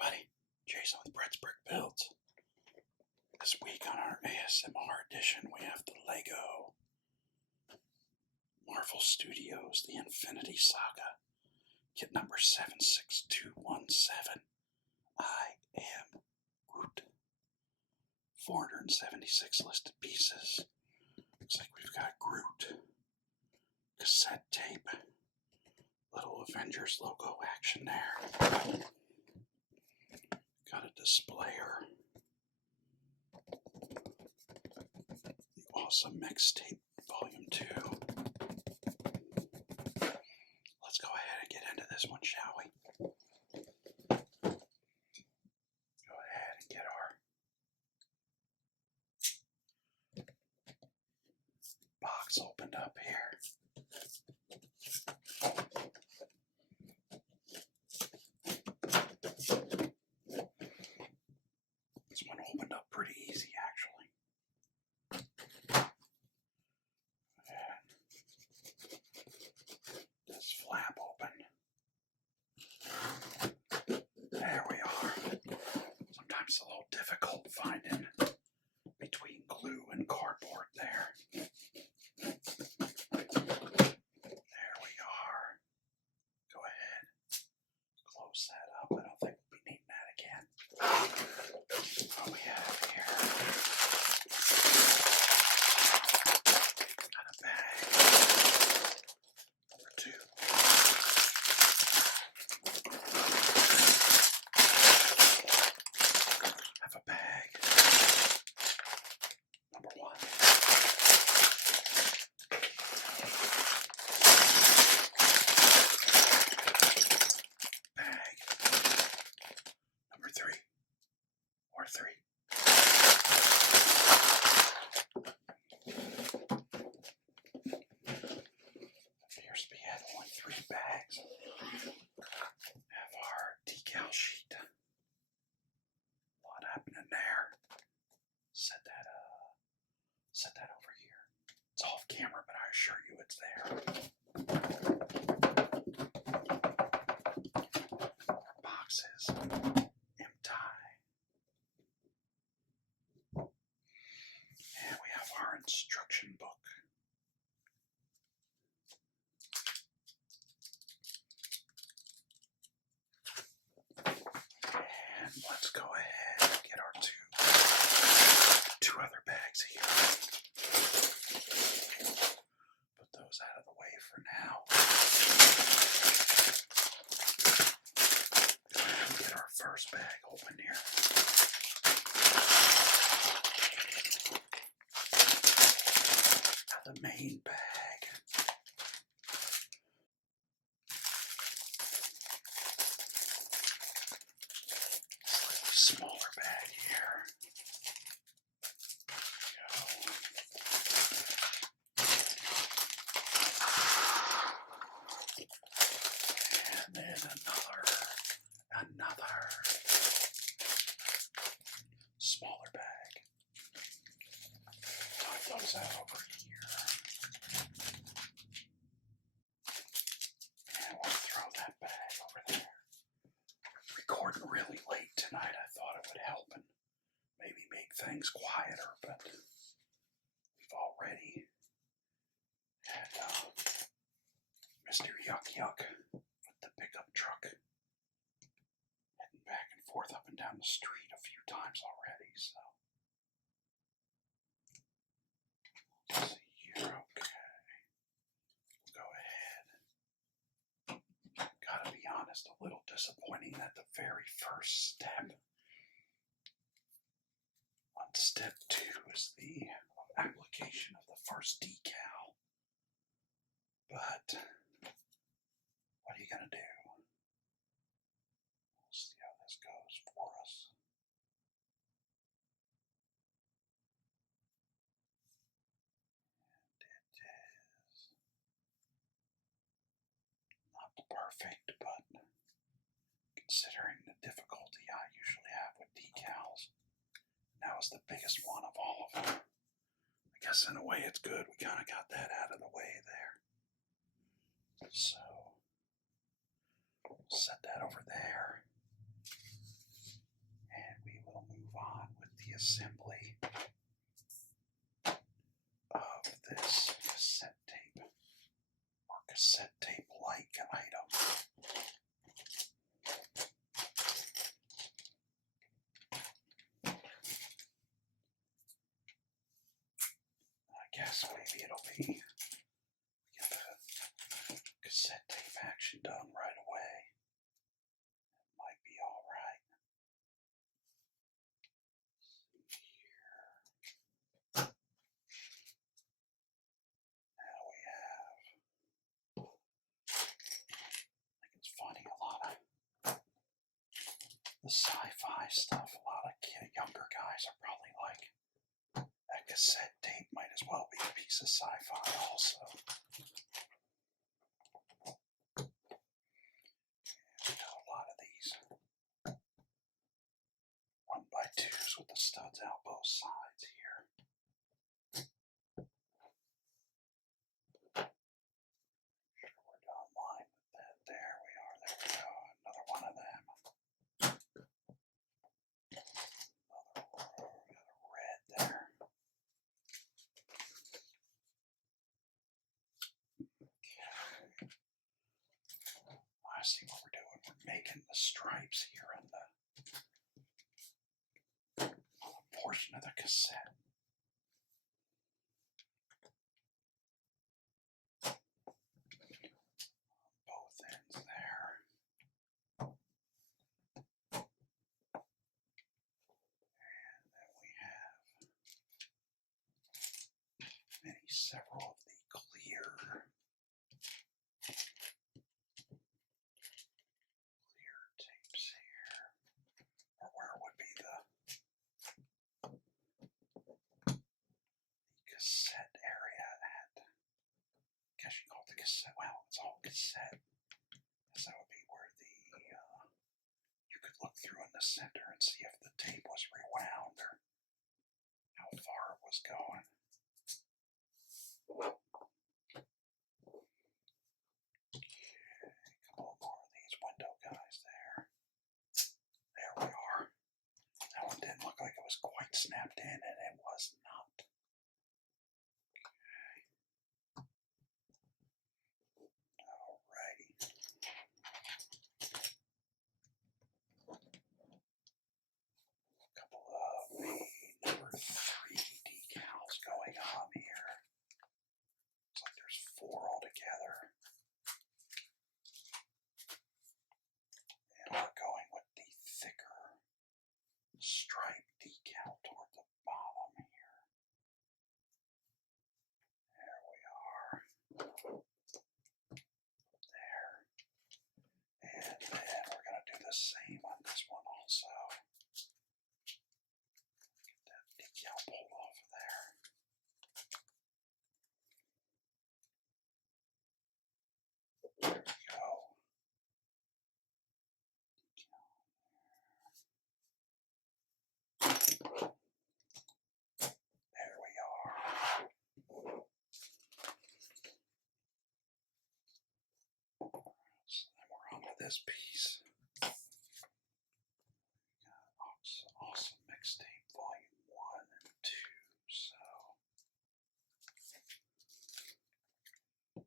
everybody, Jason with Brett's Brick Builds. This week on our ASMR edition, we have the Lego Marvel Studios The Infinity Saga, kit number 76217. I am Groot. 476 listed pieces. Looks like we've got Groot, cassette tape, little Avengers logo action there. Got a displayer. The awesome mixtape, volume 2. Let's go ahead and get into this one, shall we? Go ahead and get our box opened up here. This one opened up pretty easy, actually. And this flap open. There we are. Sometimes it's a little difficult finding between glue and cardboard there. There we are. Go ahead. Close that up. I don't think we'll be needing that again. What we have here. Got a bag. Number 2. Have a bag. Number 1. Bag. Number 3. Or 3. Appears to be at only 3 bags. Have our decal sheet. A lot happening there. Set that over here. It's off camera, but I assure you it's there. Our boxes. Empty. And we have our instruction book. And let's go ahead and get our two other bags here. Put those out of the way for now. Go ahead and get our first bag open here. Now the main bag. Slightly smaller bag here. And then another smaller bag. Tuck those out over here. And we'll throw that bag over there. Recording really late tonight, I thought it would help and maybe make things quieter, but we've already had Mr. Yuck Yuck with the pickup truck heading back and forth up and down the street a few times already, so. Let's see here, okay. Go ahead. Gotta be honest, a little disappointing at the very first step. On step 2 is the application of the first decal. But what are you gonna do? We'll see how this goes for us. And it is not perfect, but considering the difficulty I usually have with decals, that was the biggest one of all of them. I guess in a way it's good. We kind of got that out of the way there. So, set that over there. assembly of this cassette tape or cassette tape-like item. I guess maybe it'll be get the cassette tape action done right away. It might be all right. Now we have. I think it's funny. A lot of the sci-fi stuff. A lot of younger guys are probably like, that cassette tape might as well be a piece of sci-fi also. We got a lot of these 1x2s with the studs out both sides here. Sure we're done line with that. There we are. There we go. Another one of them. Another one. We got a red there. I see what we're doing. We're making the stripes here on the portion of the cassette. Both ends there. And then we have several of the clear tapes here. Or where would be the cassette area at? I guess you call it the cassette. Well, it's all cassette. So that would be where the you could look through in the center and see if the tape was rewound or how far it was going. Okay, a couple more of these window guys there. There we are. That one didn't look like it was quite snapped in, and it was not. Alrighty. A couple of the number 3 decals going on here. Looks like there's 4 altogether. And we're going with the thicker stripe decal toward the bottom here. There we are. There. And then we're going to do the same on this one also. Get that decal pulled off of there. There we go. There we are. So then we're on to this piece. Awesome Mixtape Volume 1 and 2. So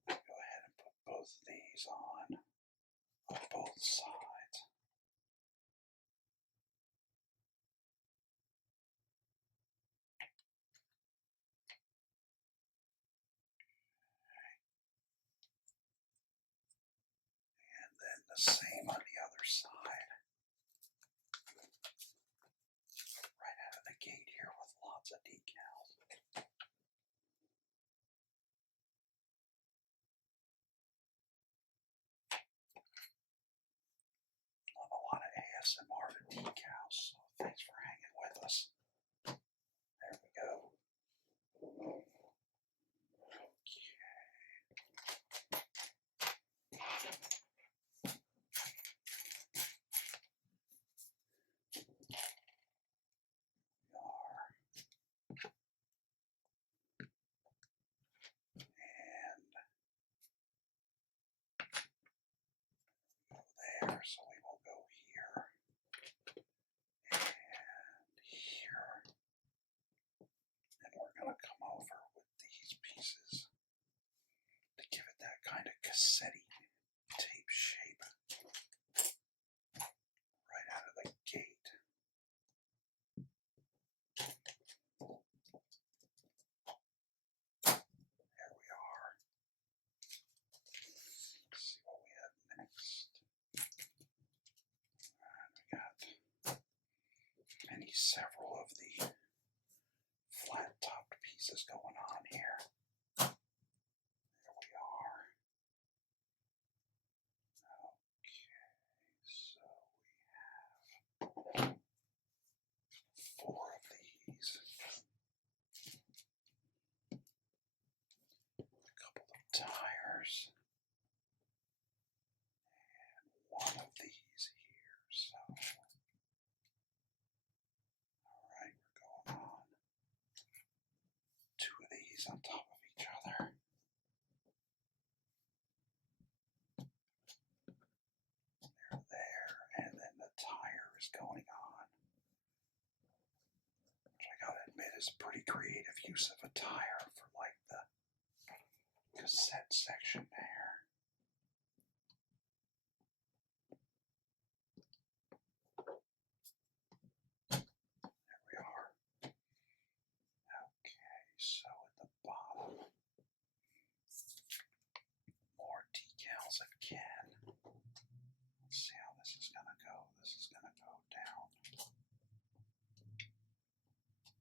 go ahead and put both of these on both sides. And then the same on the other side. Right out of the gate here with lots of decals. Not a lot of ASMR to decals, so thanks for hanging with us. There we go. Okay. There, so we will go here and here. several of the flat-topped pieces going on here. There we are. Okay, so we have 4 of these. A couple of tires. And 1 of these here. So, alright, we're going on. 2 of these on top of each other. They're there, and then the tire is going on. Which I gotta admit is a pretty creative use of a tire for like the cassette section there. There we are. Okay, so at the bottom, more decals again. Let's see how this is gonna go. This is gonna go down.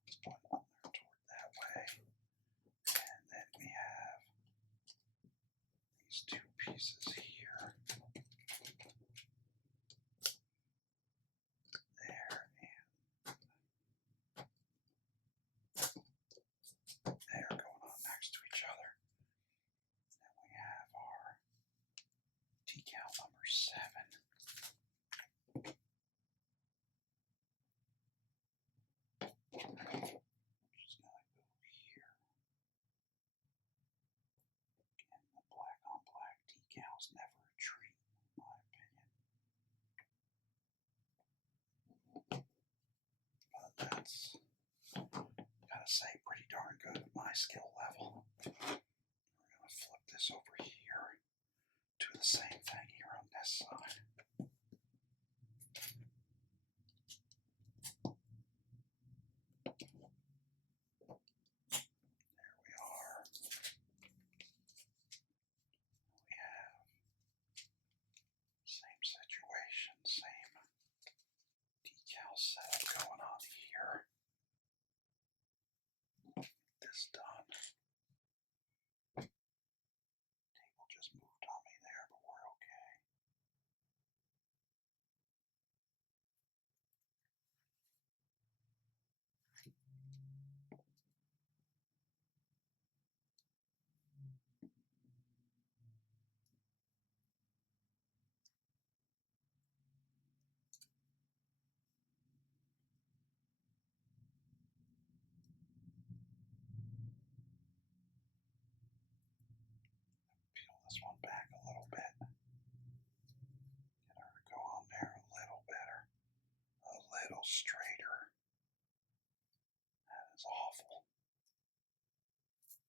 Let's put one there toward that way. And then we have these 2 pieces here. There and there going on next to each other. Then we have our decal number 7. Which is going to go here. Again, the black on black decal's never a treat, in my opinion. But that's, gotta say, pretty darn good at my skill level. We're going to flip this over here. Do the same thing here on this side. There we are. We have same situation, same decal setup going on here. This done. Table just moved on me there, but we're okay. Peel this one back a little bit. Get her to go on there a little better. A little straighter. That is awful.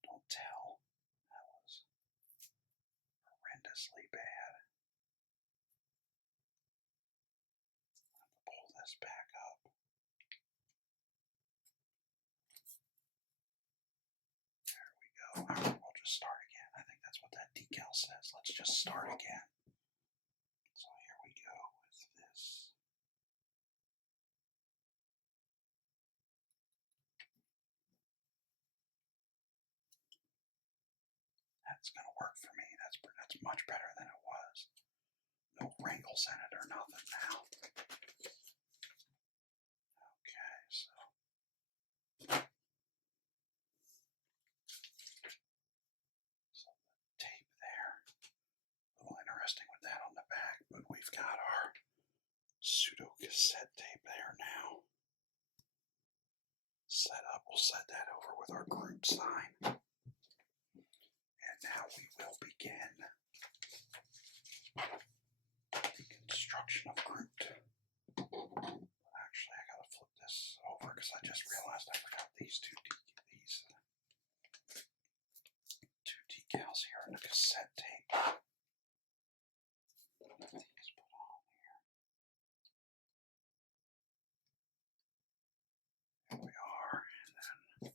Don't tell. That was horrendously bad. I have to pull this back up. There we go. Alright, we'll just start again. I think that's what that decal says. Let's just start again. So here we go with this. That's going to work for me. That's much better than it was. No wrinkles in it or nothing now. Okay, so. So the tape there. A little interesting with that on the back, but we've got our pseudo cassette tape there now. Set up. We'll set that over with our Groot sign. And now we will begin the construction of Groot. Actually, I gotta flip this over because I just realized I forgot these two decals here in the cassette tape. These put on here. There we are, and then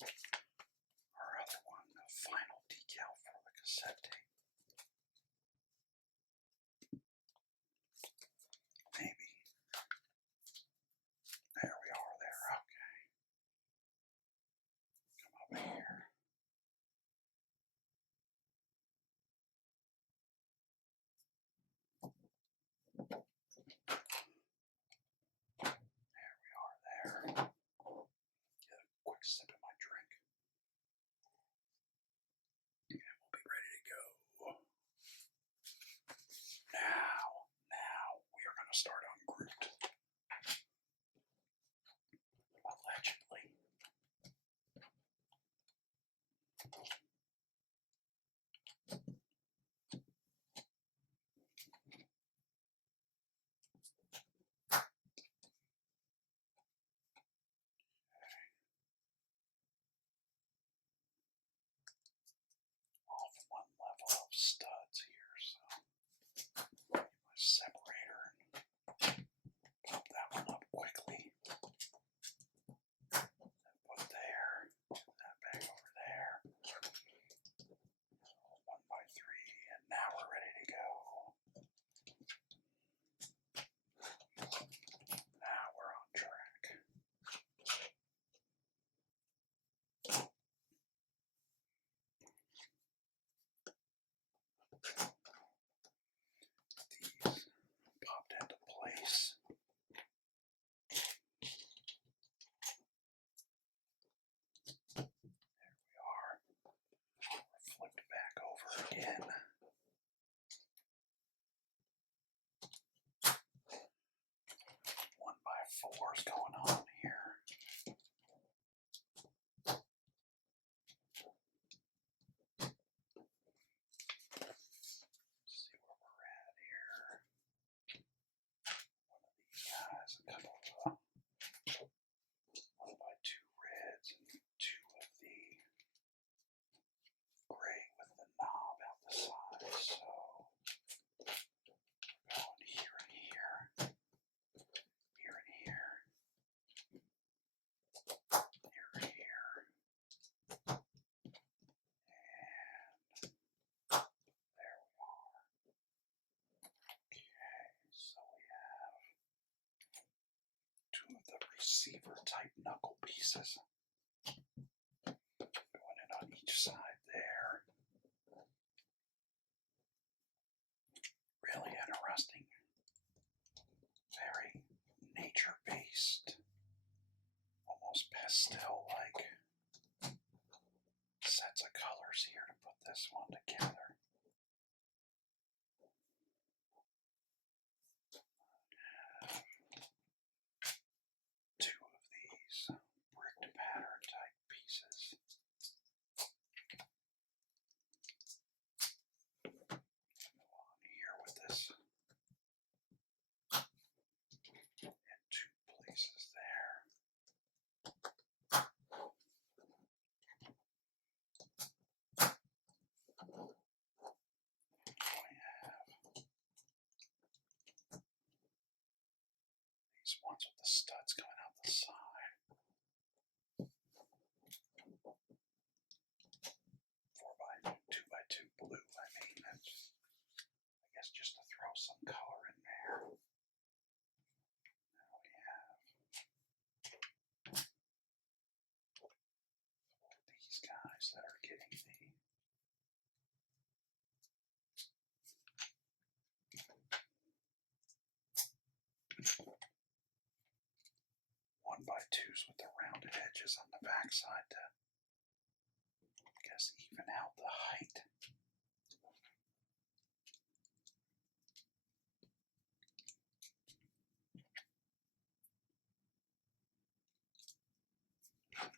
our other one, the final decal for the cassette tape. Maybe. There we are there. metaphors going on here. Let's see where we're at here. One of these guys, a couple of 1x2 reds and 2 of the gray with the knob out the side. So we're going here and here, here and here, here and here, and there we are. Okay, so we have 2 of the receiver type knuckle pieces going in on each side there. Really interesting, very nature-based, almost pastel-like sets of colors here to put this one together. Two of these bricked pattern type pieces. Go on here with this. And 2 places there. We have these ones with the studs coming out the side. 2x2 blue, I mean, that's, I guess, just to throw some color in there. Now we have these guys that are getting the 1x2s with the rounded edges on the backside to, I guess, even out the height.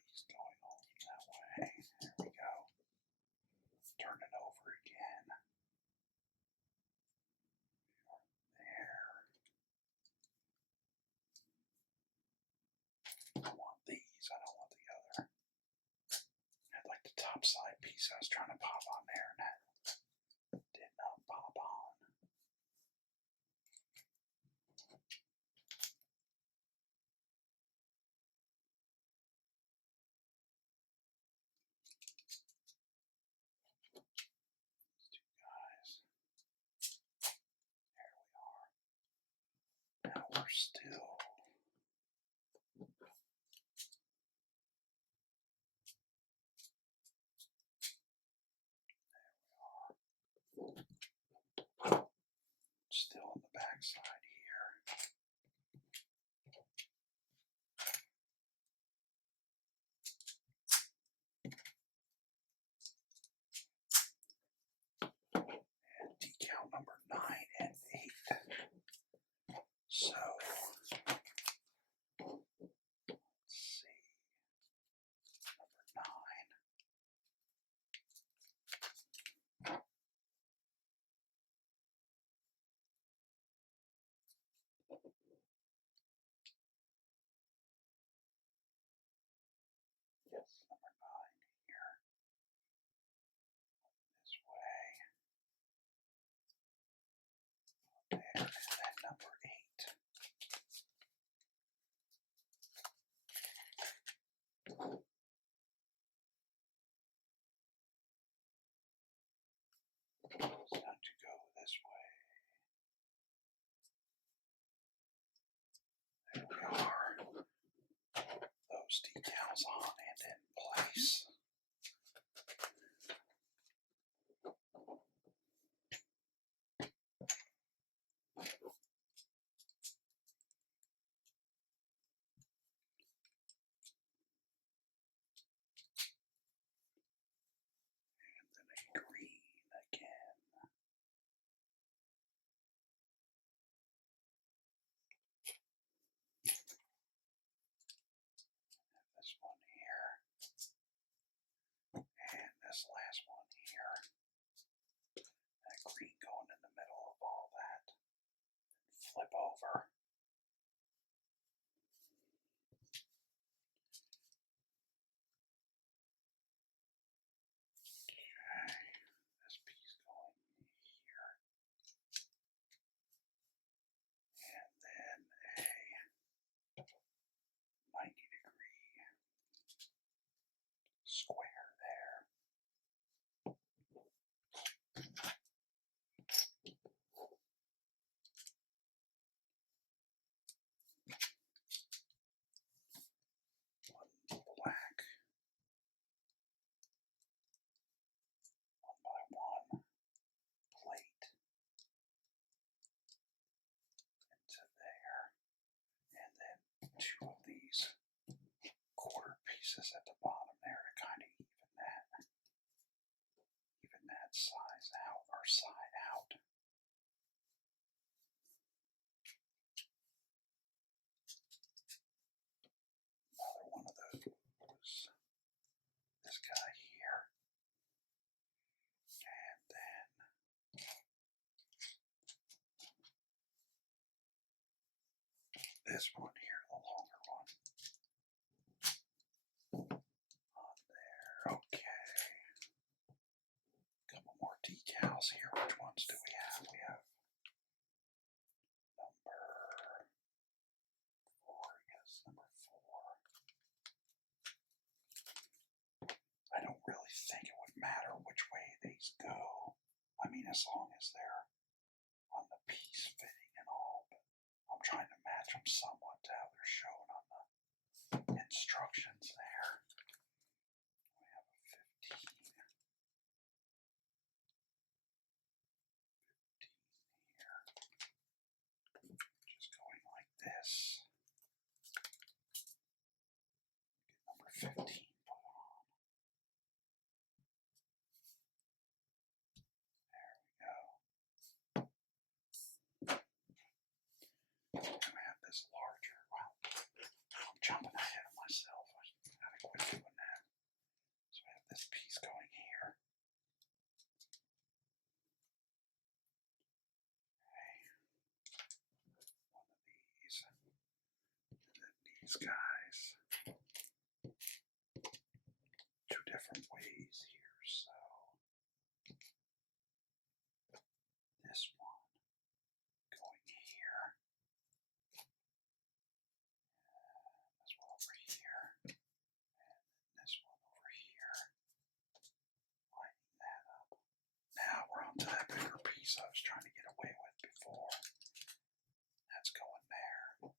He's going off that way. There we go. Turn it over again. There. I want these. I don't want the other. I'd like the top side piece I was trying to pop on there, and that did not pop on. These 2 guys. There we are. Now we're still. Still on the back side here. And decal number 9 and 8. So, let's see. Number 9. Yes, number 9 here. This way. There, and then number 8. It's going to go this way. There we are. Those decals on and in place. And then a green again. flip over. Okay, this piece going here. And then a 90-degree square there. One black, one by one plate into there, and then two of these quarter pieces at the bottom there to kind of even that size out or side out. Another one of those. This guy here, and then this one here, the longer one. On there, okay. Couple more decals here. Which ones do we have? We have number 4, yes, number 4. I don't really think it would matter which way these go. I mean, as long as they're on the piece fitting and all, but I'm trying to match them somewhat to how they're shown on the instructions there. We have a 15. 15 here. Just going like this. Get number 15 put on. There we go. And we have this larger. Wow, I'm jumping ahead of myself. I gotta quit doing that. So we have this piece going here. Okay. One of these. And then these guys. Two different ways here, so this one going here. This one over here. And this one over here. Lining that up. Now we're on to that bigger piece I was trying to get away with before. That's going there.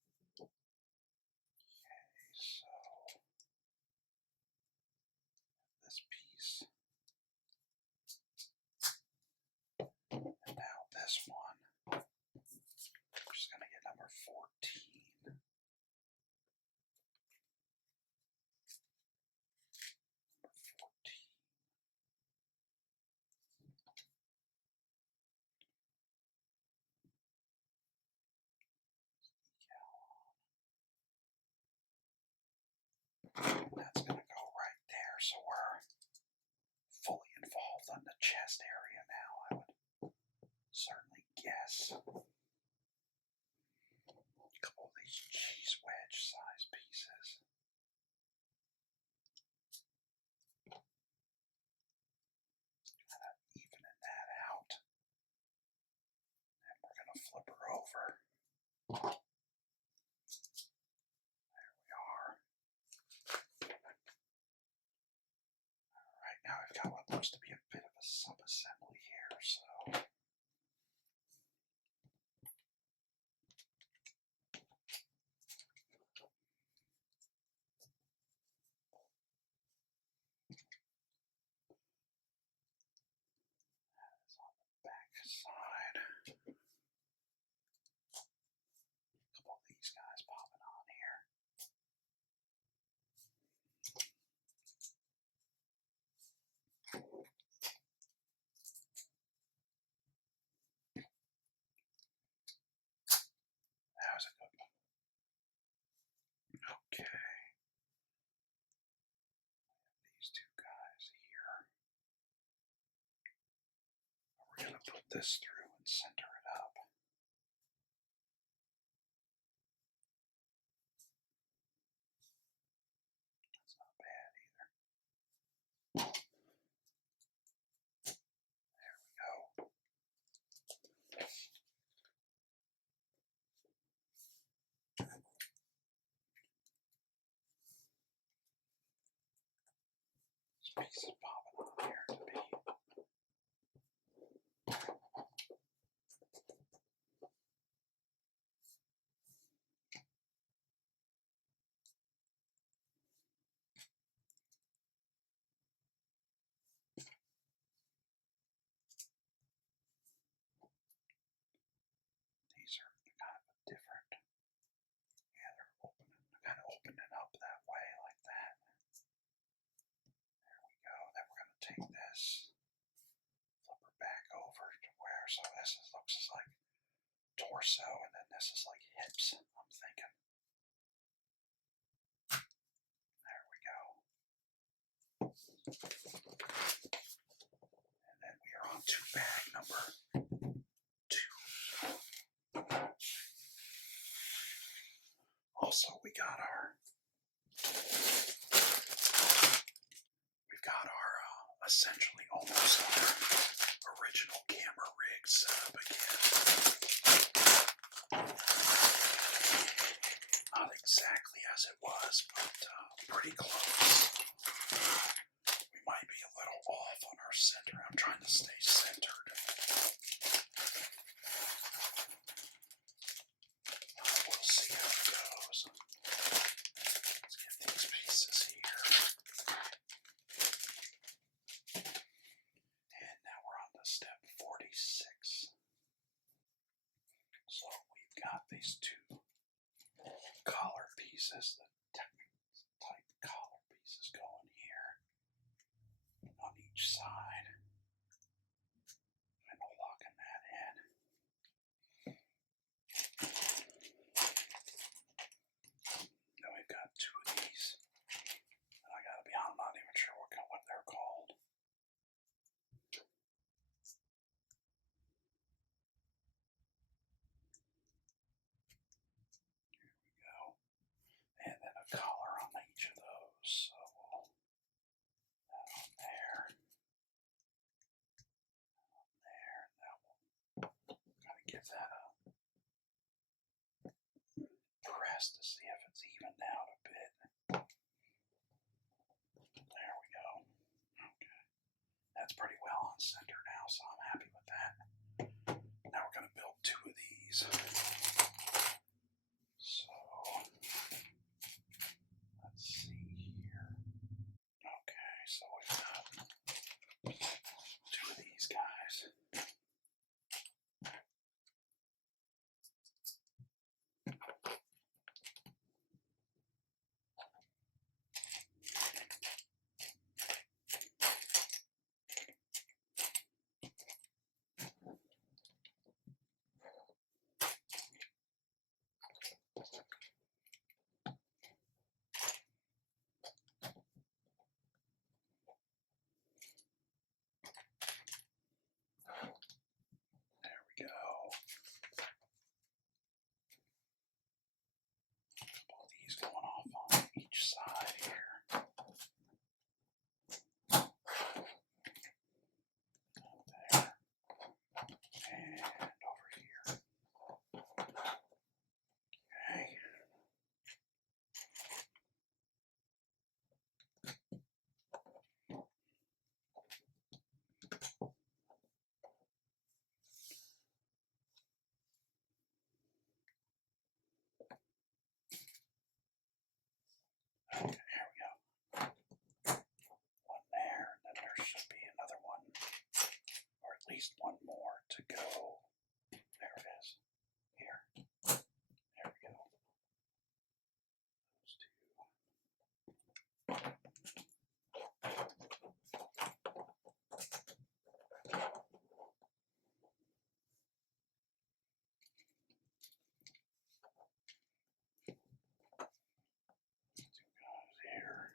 Okay, so this piece. And now this one. We're just going to get number 14. Number 14. That's going to go right there, so we're fully involved on the chest area now, I would certainly guess. A couple of these cheese wedge size pieces. Kind of evening that out. And we're going to flip her over. There we are. Alright, now I've got what looks to be a bit of a sub-assembly here, so that is on the back side. A couple of these guys popping on here. That was a good one. Okay. These two guys here. We're going to put this through and center it up. pieces popping on here to be. These are kind of different. Yeah, they're kind of opening up that way like that. There we go. Then we're going to take this, flip her back over to where, so this looks like torso, and then this is like hips, I'm thinking. There we go. And then we are on to bag number 2. Also, we've got our essentially almost our original camera rig set up again. Not exactly as it was, but pretty close. We might be a little off on our center. I'm trying to stay centered. We'll see how it goes. Let's get these pieces here. And now we're on to step 46. So we've got these 2 collar pieces, the type collar pieces going here on each side, and locking that in. Then we've got 2 of these, and I gotta be honest, I'm not even sure what they're called. Here we go. And then a collar on each of those, so we'll that on there, and that we'll kind of give that a press to see if it's evened out a bit. There we go. Okay. That's pretty well on center now, so I'm happy with that. Now we're going to build 2 of these. So, let's see here. Okay, so we've got 2 of these guys. There we go. Couple of these going off on each side here. There. And over here. Okay. Okay, here we go. One there, and then there should be another one, or at least one more to go. There it is. Here. There we go. Those 2. Here.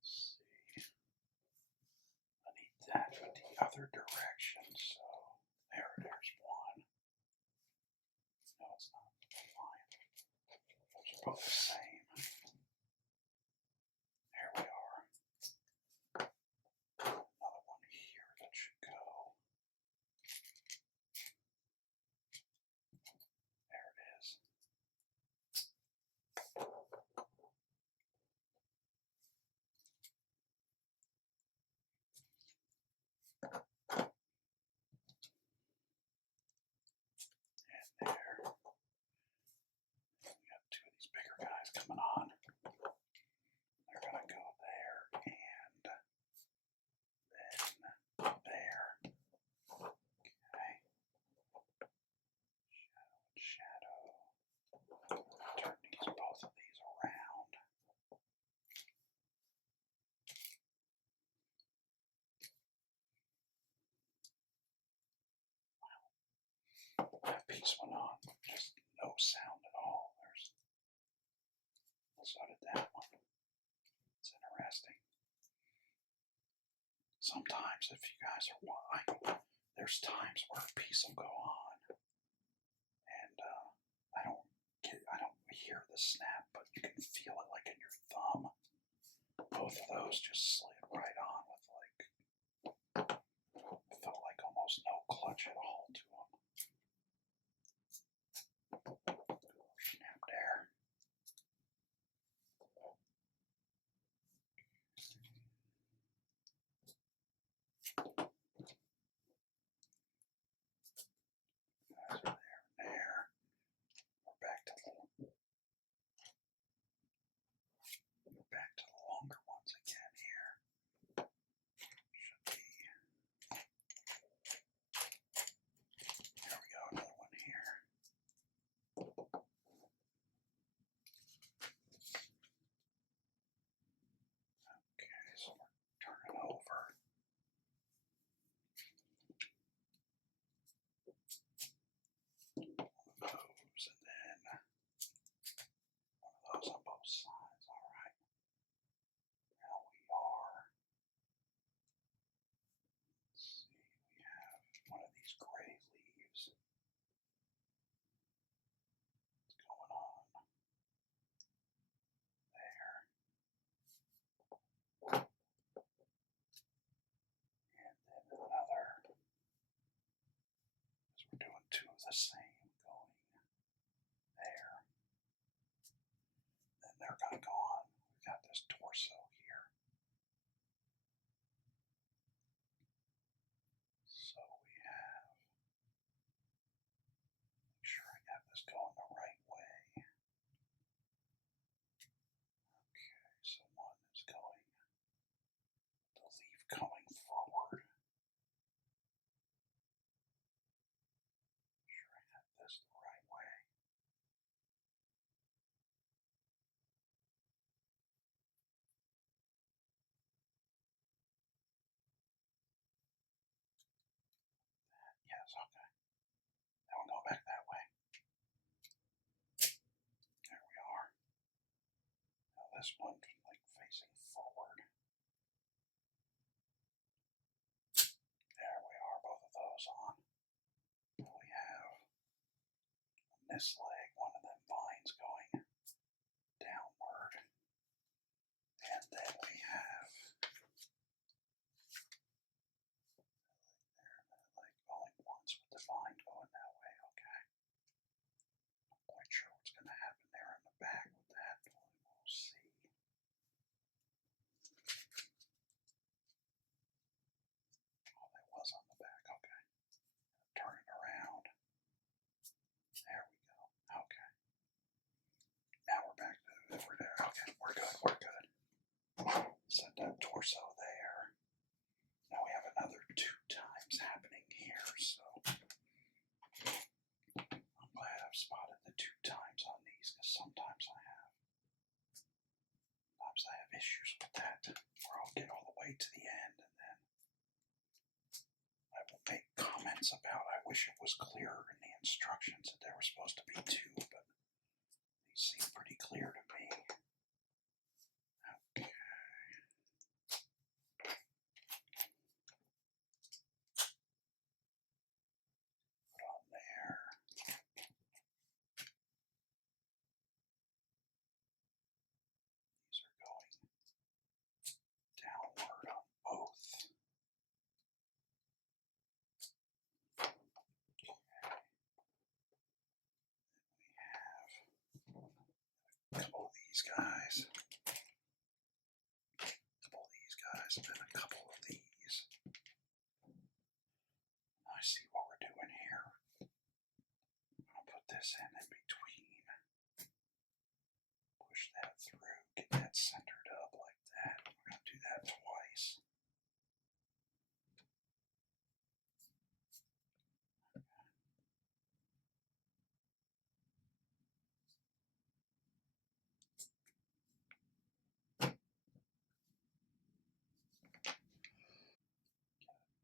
Let's see. I need that for the other direction, so there's one. No, it's not. Fine. Those are both the same. There we are. Another one here that should go. There it is. there. We got two of these bigger guys coming on. They're going to go there and then there. Okay. Shadow. Turn both of these around. That piece went on. Just no sound at all. So did that one. It's interesting. Sometimes, if you guys are watching, there's times where a piece will go on, and I don't hear the snap, but you can feel it like in your thumb. Both of those just slid right on with felt like almost no clutch at all to them. Snap there. Guys are there and there. We're back to the longer ones again here. Should be. There we go, another one here. Okay, so we're turning over. Those and then one of those on both sides. All right. Now we are. Let's see. We have one of these gray leaves. What's going on there? And then another. So we're doing two of the same going there. Then they're going to go on. We've got this torso here. So we have. Make sure I got this going the right way. Okay, so one is going. The leaf coming forward. Make sure I got this the right way. Yes, okay. Now we'll go back that way. There we are. Now this one like facing forward. There we are, both of those on. We have on this leg one of them vines going downward. And then we have there, like going once with the vine going that way, okay. Not quite sure what's going to happen there in the back with that. We'll see. Oh, that was on the back, okay. Turn it around. There we go. Okay. Now we're back to over there. Okay, we're good, we're good. Set that torso there. Now we have another 2 times happening here, so I'm glad I've spotted the 2 times on these, because sometimes I have issues with that, where I'll get all the way to the end and then I will make comments about I wish it was clearer in the instructions that there were supposed to be 2, but these seem pretty clear to me. Okay. Put on there. These are going downward on both. We have a couple of these guys. And then a couple of these. I see what we're doing here. I'm going to this in between. Push that through, get that centered up like that. We're going to do that twice.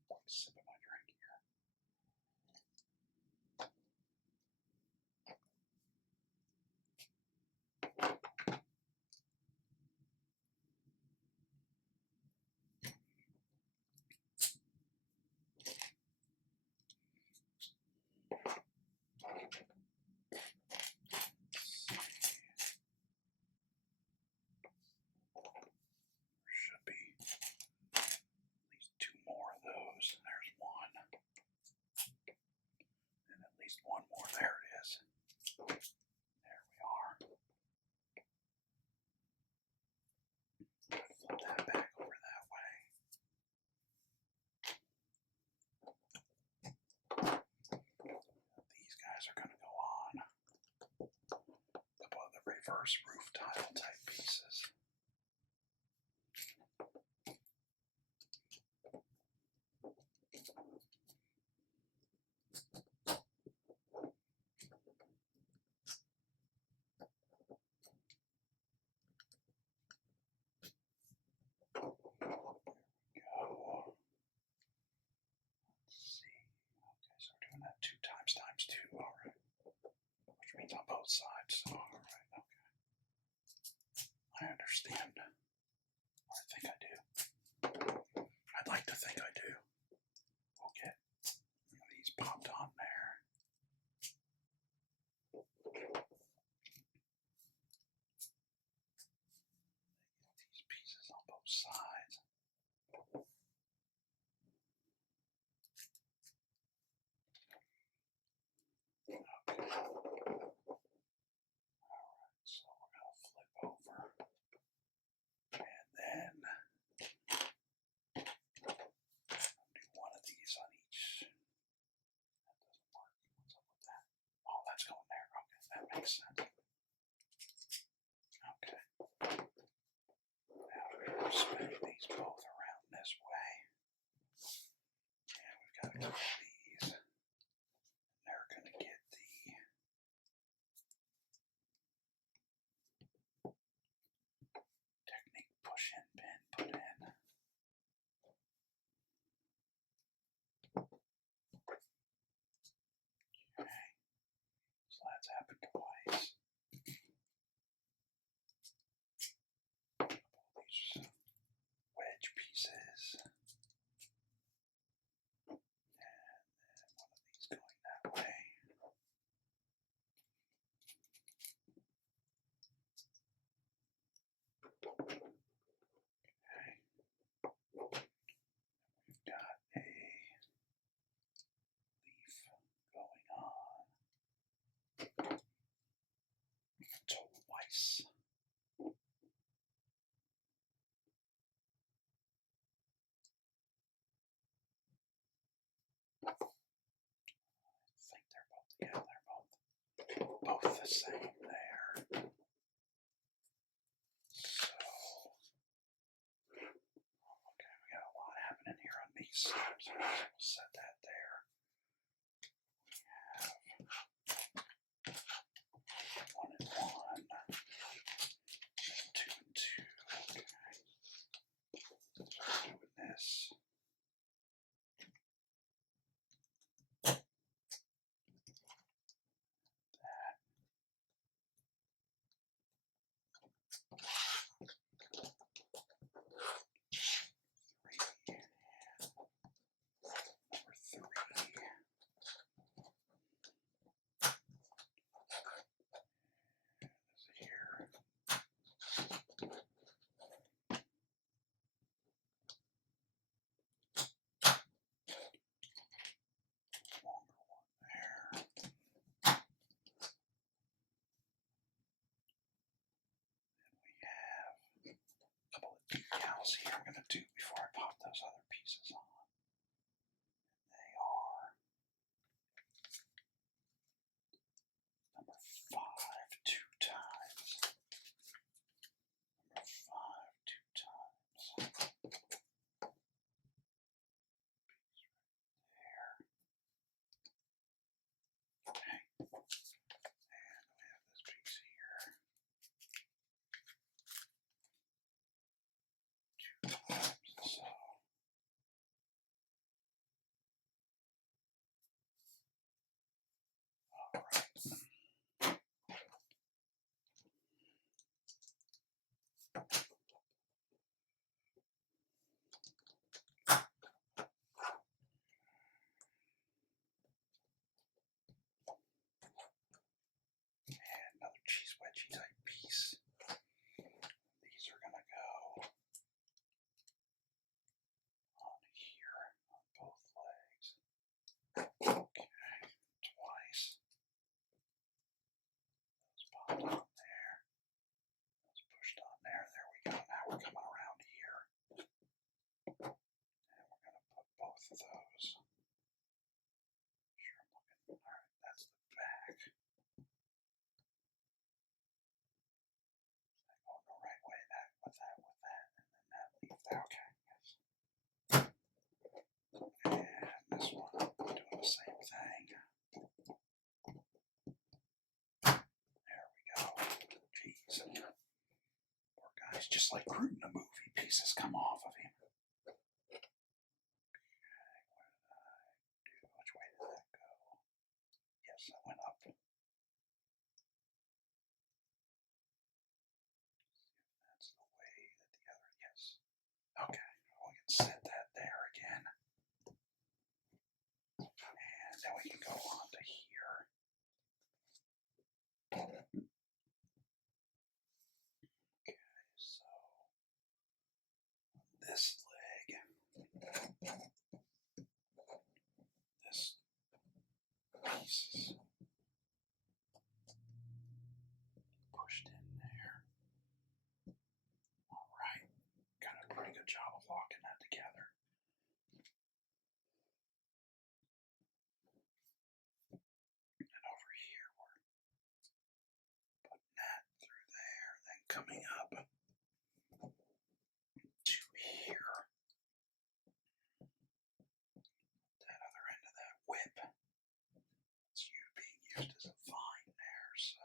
Quick sip of my drink here. Should be at least two more of those. There's one. And at least one more. There it is. There we are. Flip that back over that way. These guys are going to go on. A couple of the reverse roof tile type pieces. Doing that 2 times 2, alright. Which means on both sides. Alright, okay. I understand. Or I think I do. I'd like to think I do. We'll get these popped on there. These pieces on both sides. Okay. Alright, so we're going to flip over. And then do one of these on each. That doesn't work. What's up with that? Oh, that's going there. Okay, that makes sense. Okay. Now we're going to spin these both around this way. And we've got to keep these. They're going to get the technique push-in pin put in. Okay. So that's happened twice. These wedge pieces. And then one of these going that way. Okay. We've got a leaf going on twice. I think they're both, yeah, they're both the same there. So, okay, we got a lot happening here on these steps. So we'll set that there. We have 1 and 1, and 2 and 2. Okay. So we're doing this. Here I'm going to do before I pop those other pieces on. They are Okay. And this one, I'm doing the same thing. There we go. Jeez. Poor guy's just like Groot in the movie. Pieces come off of him. Okay, what did I do? Which way did that go? Yes, I went up. That's the way that the other, yes. Okay, we can set that there again. And then we can go on to here. Okay, so this leg, this piece is pushed in there. All right, got a pretty good job of locking that together. And over here, we're putting that through there, then coming up to here. That other end of that whip. It's being used as a vine there, so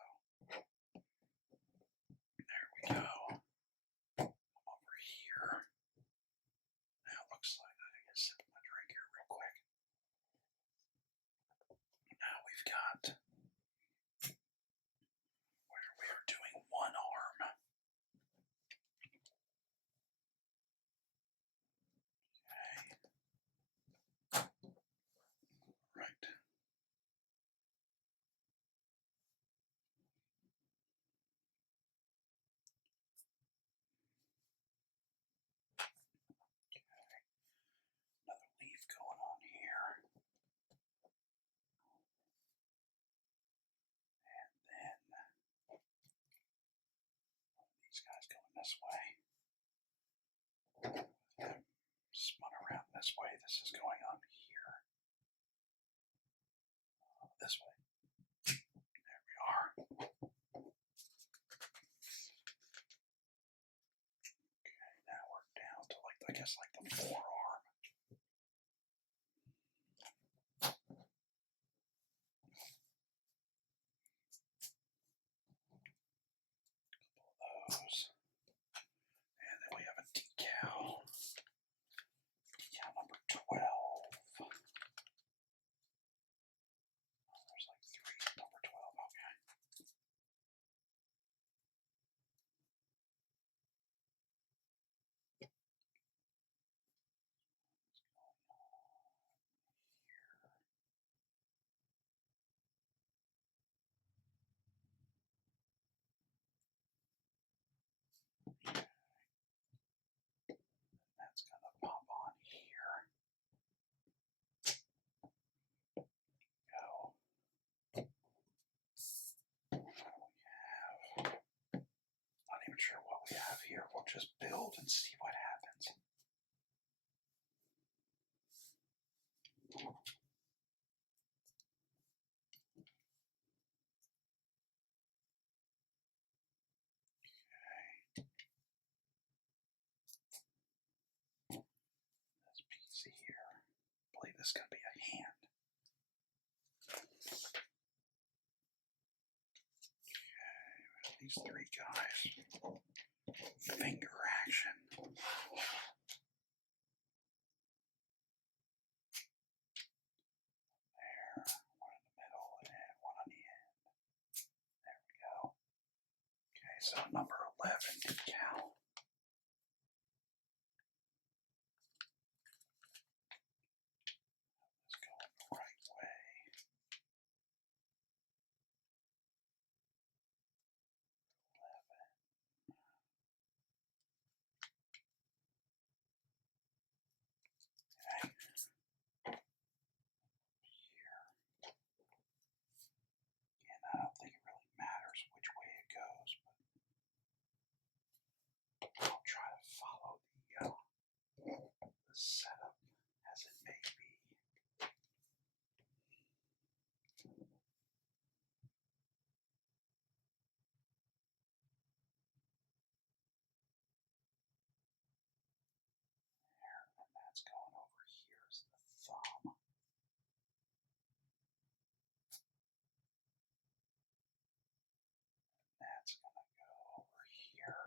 there we go. Over here. Now it looks like I get a sip of my drink here real quick. Now we've got where we are doing one arm. Okay. Right. Another leaf going on here. And then these guys going this way. Spun around this way. This is going on here. This way. There we are. Okay, now we're down to I guess like the forearm. Those. And then we have a decal. Decal number 12. Oh, there's like 3 number 12. Okay. That's going to pop on here. Go. What do we have? Not even sure what we have here. We'll just build and see what happens. This piece here. I believe this is going to be a hand. Okay, these 3 guys. Finger action. There, one in the middle and one on the end. There we go. Okay, so number 11 decal. Let's go the right way. 11. Okay. Here. Again, I don't think it really matters which way it goes, but thumb. That's going to go over here.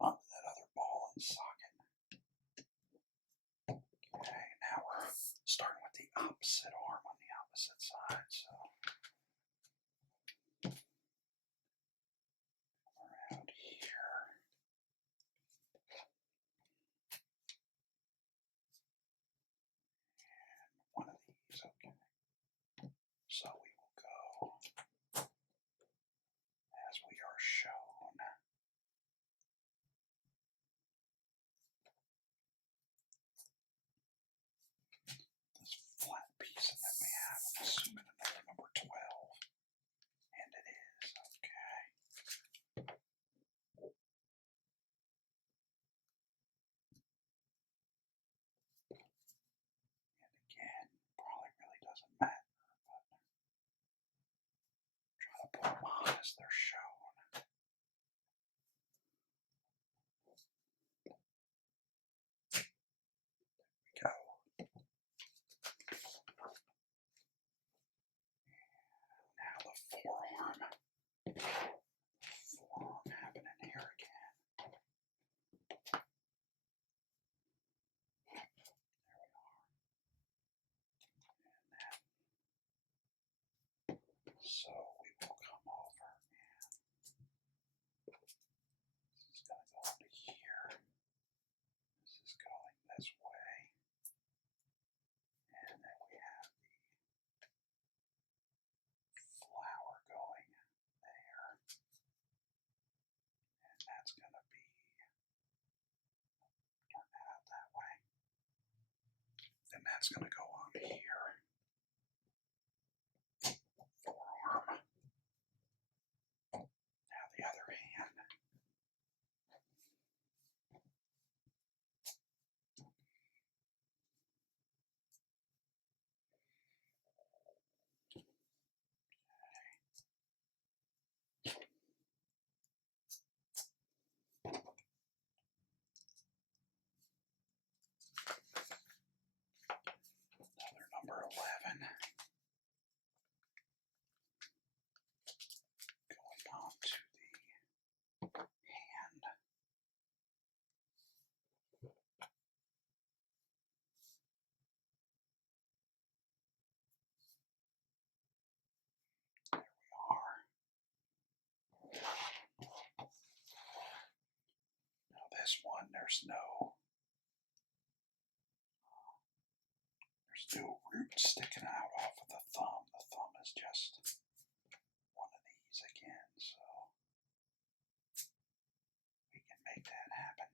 Onto that other ball and socket. Okay, now we're starting with the opposite arm on the opposite side. So around here. And one of these, okay. So we will go as we are shown. This flat piece, and then we have, I'm assuming, another number 12. And it is, okay. And again, probably really doesn't matter, but try to put them on as they're shown. There we go. Now the forearm. Forearm happening here again. There we are. And then, so we will come over and this is going to go into here. This is going this way. And then we have the flower going there. And that's going to be, turn that out that way. Then that's going to go on here. Forearm. Now the other hand. Another number 11. Going on to the hand. There we are. Now this one, there's no root sticking out off of the thumb. The thumb is just one of these again, so we can make that happen.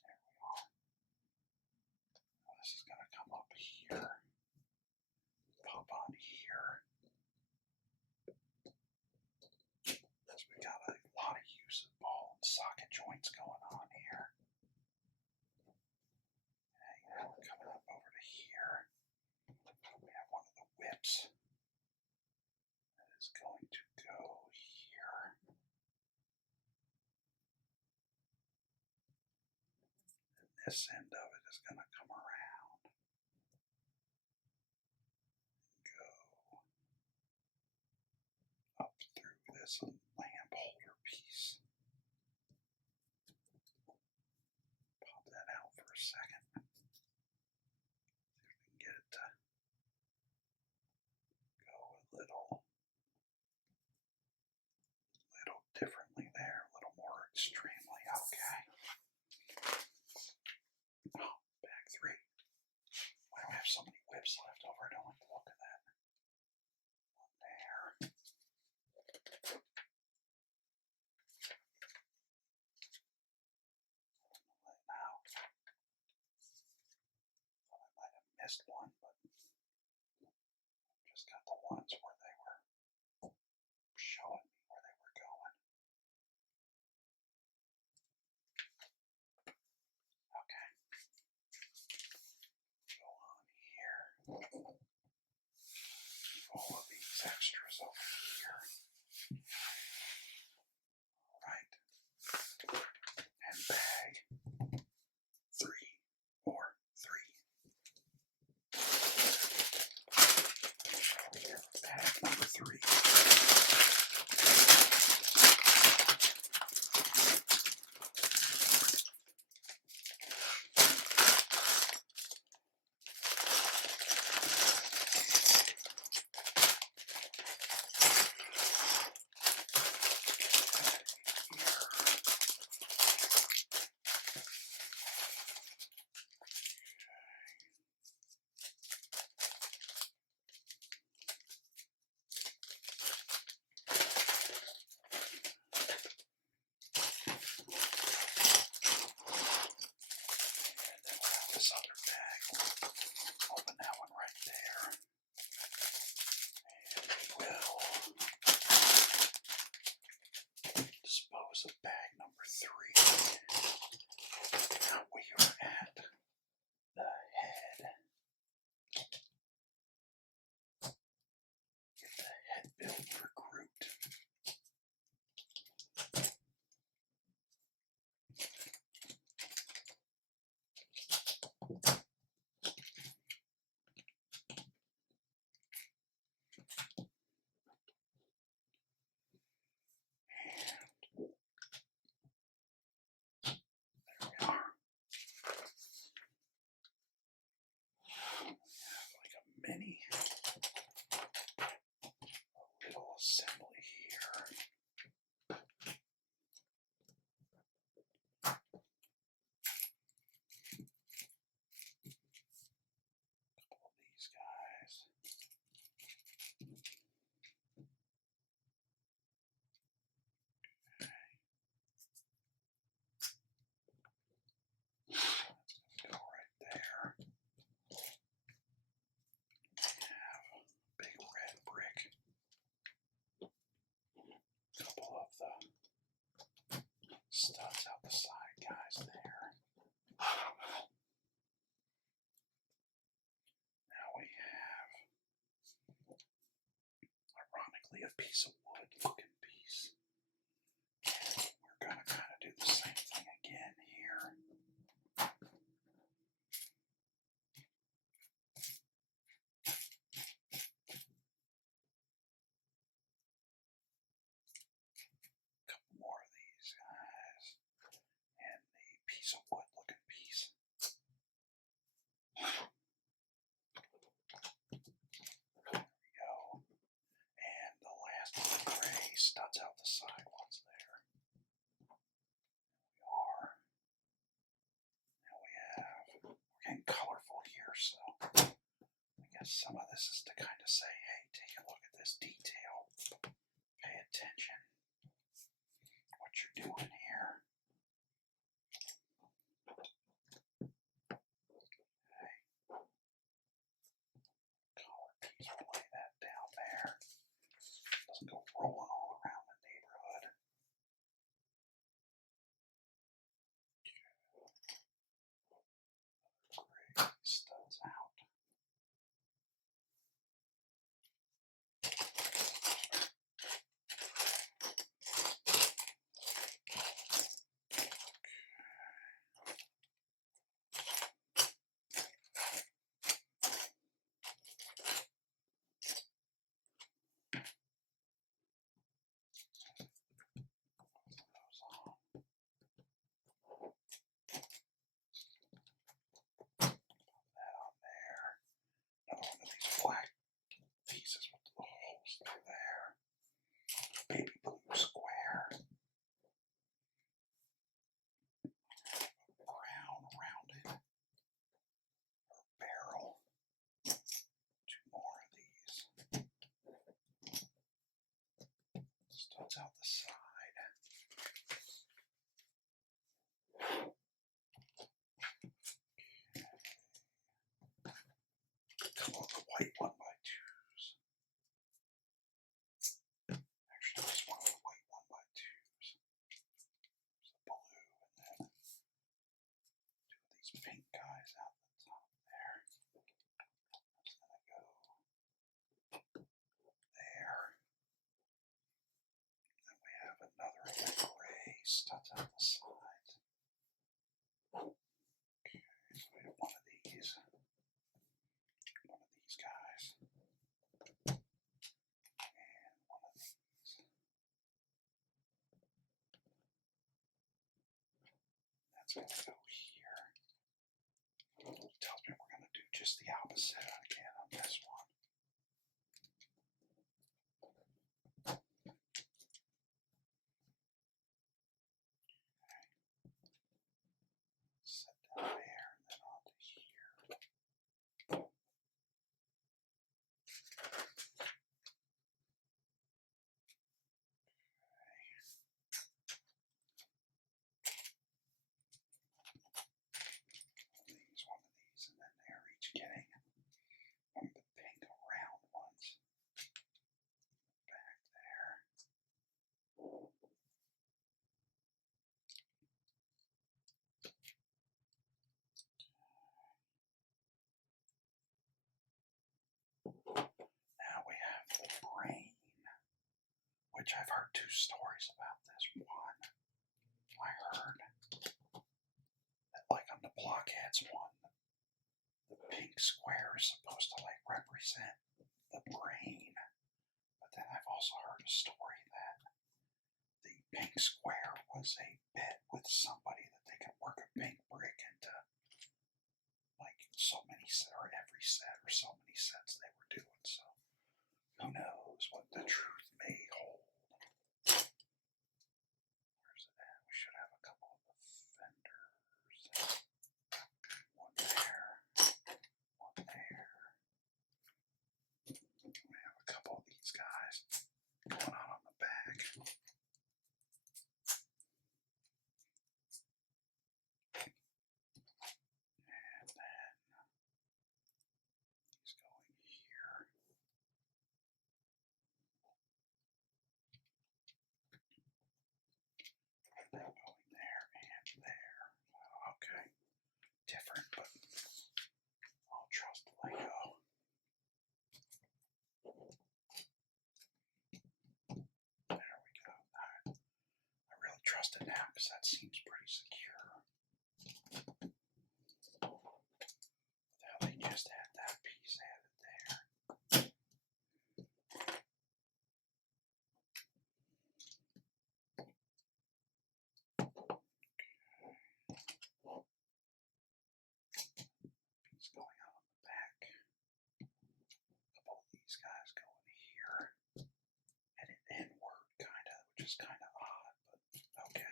There we are. Now this is going to come up here, pop on here. Because we got a lot of use of ball and socket joints going on here. Okay, now we're coming up over to here. We have one of the whips that is going to go here. And this end of it is going to come around and go up through this lamp holder piece. Pop that out for a second. See if we can get it to go a little differently there, a little more extremely. Okay. Oh, bag 3. Why do I have so many whips left over? I don't like the look of that. One there. Right now. Well, I might have missed one, but just got the ones where they were showing me where they were going. Okay. Go on here. All of these extras over here. piece of wood looking piece. We're going to kind of do the same thing again here. A couple more of these guys. And the piece of wood looking piece. There we go. And the last one, the gray, studs out the side ones there. We are. Now we're getting colorful here, so I guess some of this is to kind of say, hey, take a look at this detail. Pay attention what you're doing here. Okay. Color piece, we'll lay that down there. Doesn't go rolling all around the neighborhood. Gray studs out. Black pieces with the holes through there. Baby blue square. Brown rounded. Or barrel. Two more of these. Studs out the side. Color the white 1x2s. Actually, this one of the white 1x2s. There's the blue, and then two of these pink guys out the top there. That's gonna go there. Then we have another of the gray studs out the sides. Okay, so we have one of these. One of these guys. And one of these. That's going to go here. It tells me we're going to do just the opposite again on this one. Okay. Set down there and then onto here. One of these, and then they're each getting one of the pink round ones back there. Now we have the brain, which I've heard two stories about this. One, I heard that like on the blockheads one, the pink square is supposed to like represent the brain. But then I've also heard a story that the pink square was a bet with somebody that they could work a pink brick into like so many set or every set or so many sets they were doing. So who knows what the truth may hold. Where's it at? We should have a couple of offenders. One there. One there. We have a couple of these guys going on the back. And then he's going here. is kind of odd, but okay.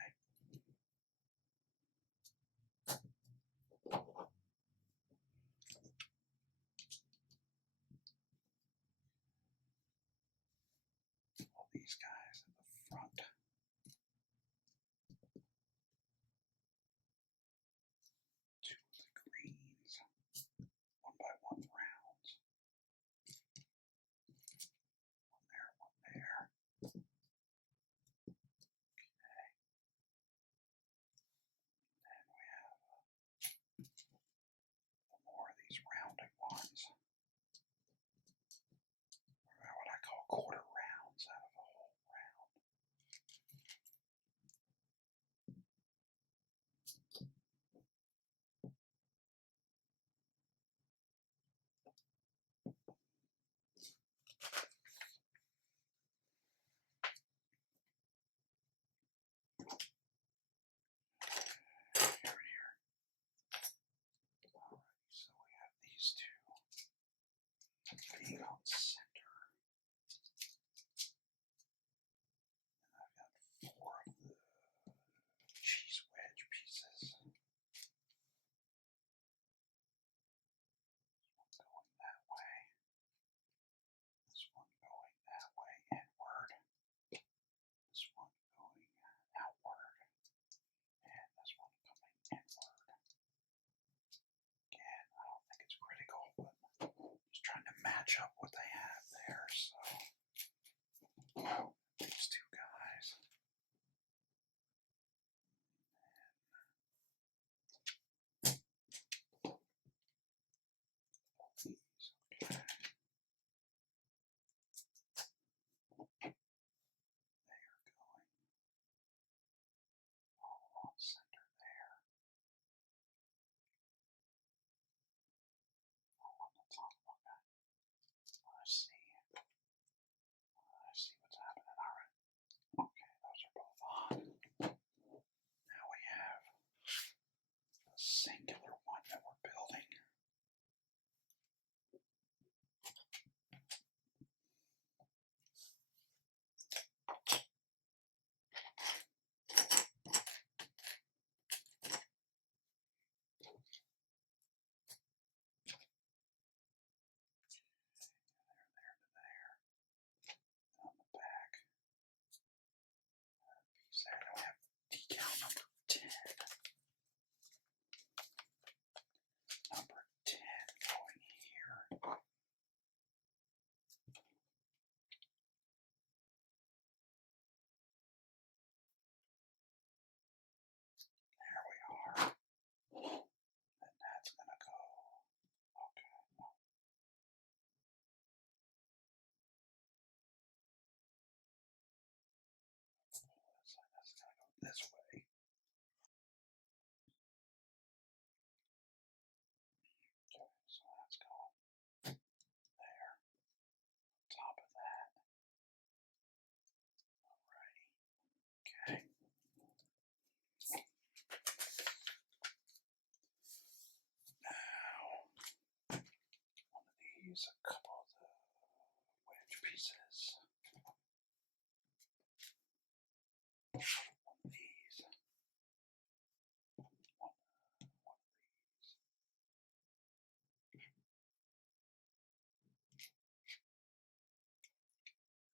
All these guys in the front. Two of the greens. One by one rounds. One there, one there. Okay. Then we have more of these rounded ones. Or what I call quarter rounds out of a whole round. Here and here. Alright, so we have these two being on center. And I've got 4 of the cheese wedge pieces. This one going that way. This one going that way inward. This one going outward. And this one coming inward. Again, I don't think it's critical, but just trying to match up what they have there, so these two guys. And these, okay. They are going all on center there. All on the top. Okay. I see. I see what's happening. Alright. Okay, those are both on. Now we have a singular one that we're building. There to there. On the back. Piece there. Now we have decal number 10. Number 10 going here. There we are. And that's going to go. Okay. No. That's going to go this way. Okay, so that's going there. Top of that. Alrighty. Okay. Now, one of these, a couple of the wedge pieces. One of these. One of these.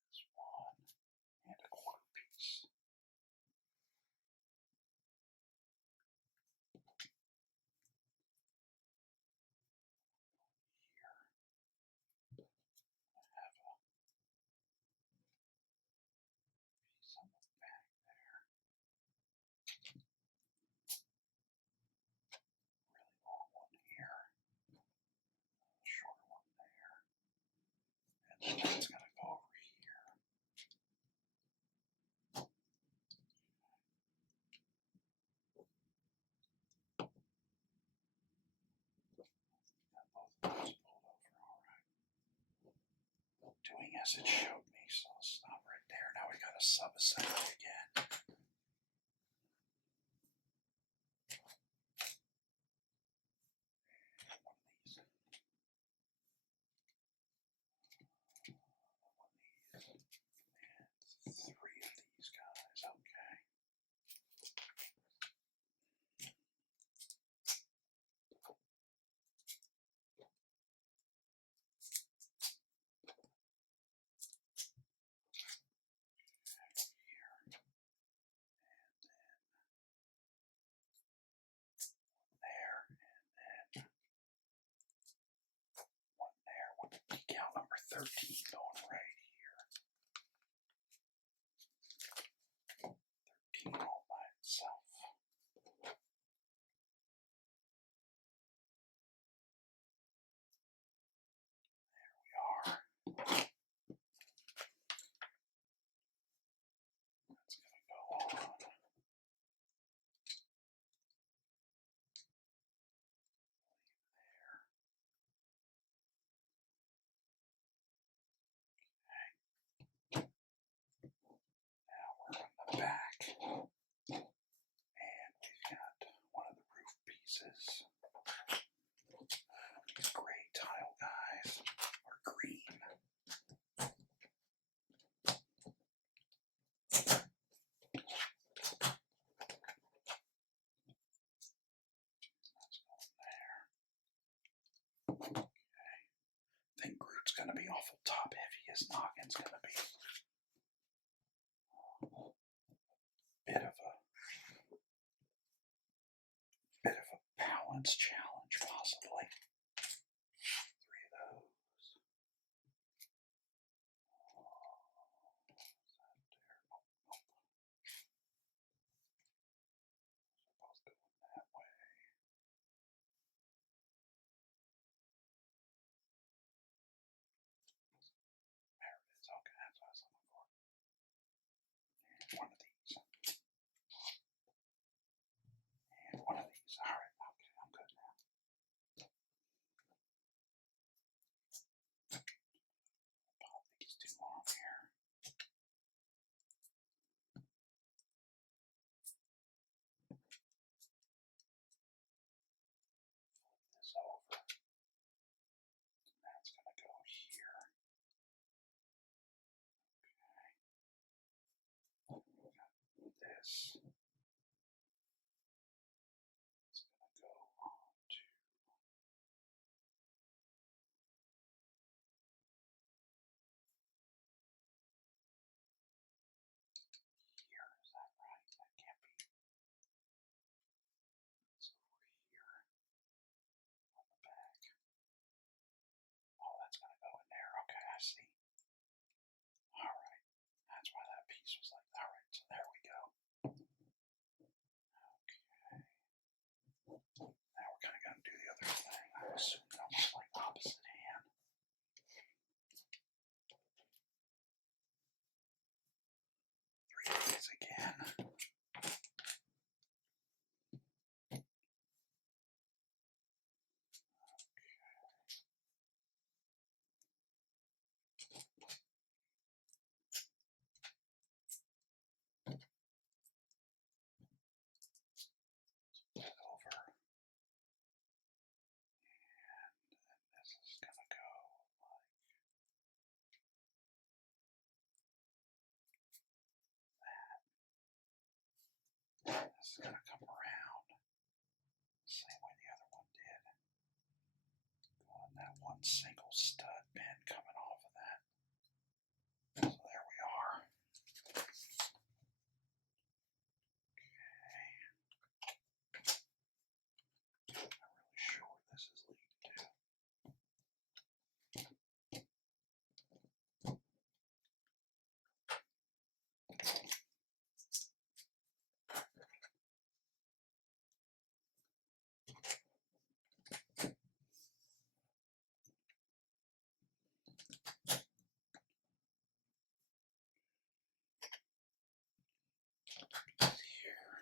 This one. And a quarter piece. Here. I have a piece on the back there. Really long one here. A shorter one there. And then that's going to go over here. Got both of those pulled over. Alright. Doing as it showed me, so I'll stop right there. Now we got a sub-assembly again. One of these. And 3 of these guys. pieces. These gray tile guys are green. That's going there. Okay. I think Groot's going to be awful top heavy. His noggin's going to be a bit of a balance challenge, possibly. 3 of those. Both going that way. There it is. Okay, that's what I was looking for. And one of these. And one of these. Alright, okay, I'm good now. Pop these 2 on here. Flip this over. That's going to go here. Okay. Got this. It's going to go on to here. Is that right? That can't be. It's over here on the back. Oh, that's going to go in there. Okay, I see. Alright. That's why that piece was like, alright, so there we go. Okay. Now we're kind of going to do the other thing. I assume almost like opposite hand. 3 of these again. Flip it over. And then this is going to go like that. This is going to come around the same way the other one did. Go on that one single stud pin coming off of that. So there we are. Okay. Not really sure what this is leading to. Piece here.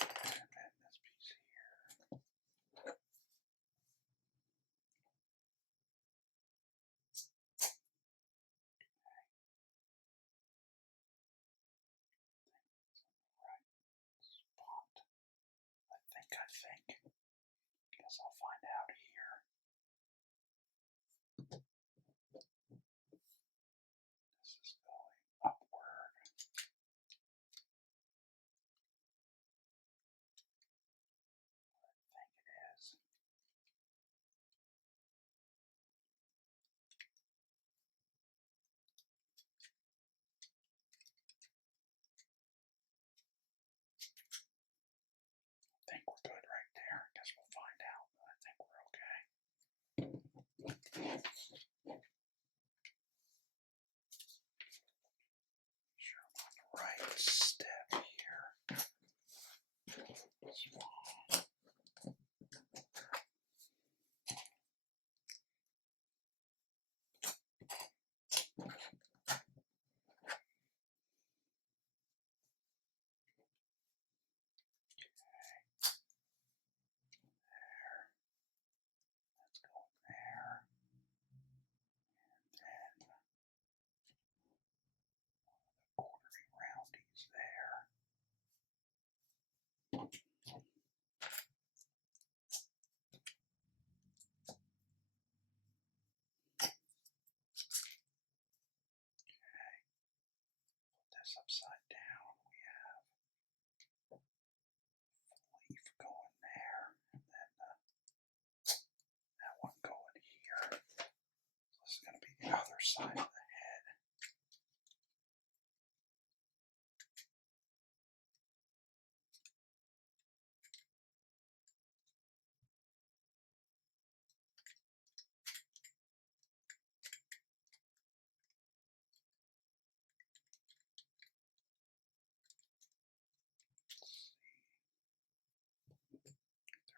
And then this piece here. Right spot. I think. Guess I'll find out here. This is going upward. I think it is. I think we're good right there. Guess we'll find out. I think we're okay. Sure I'm on the right step here. Small. There. That's going there. this upside down. We have leaf going there, and then that one going here. So this is going to be the other side of the head.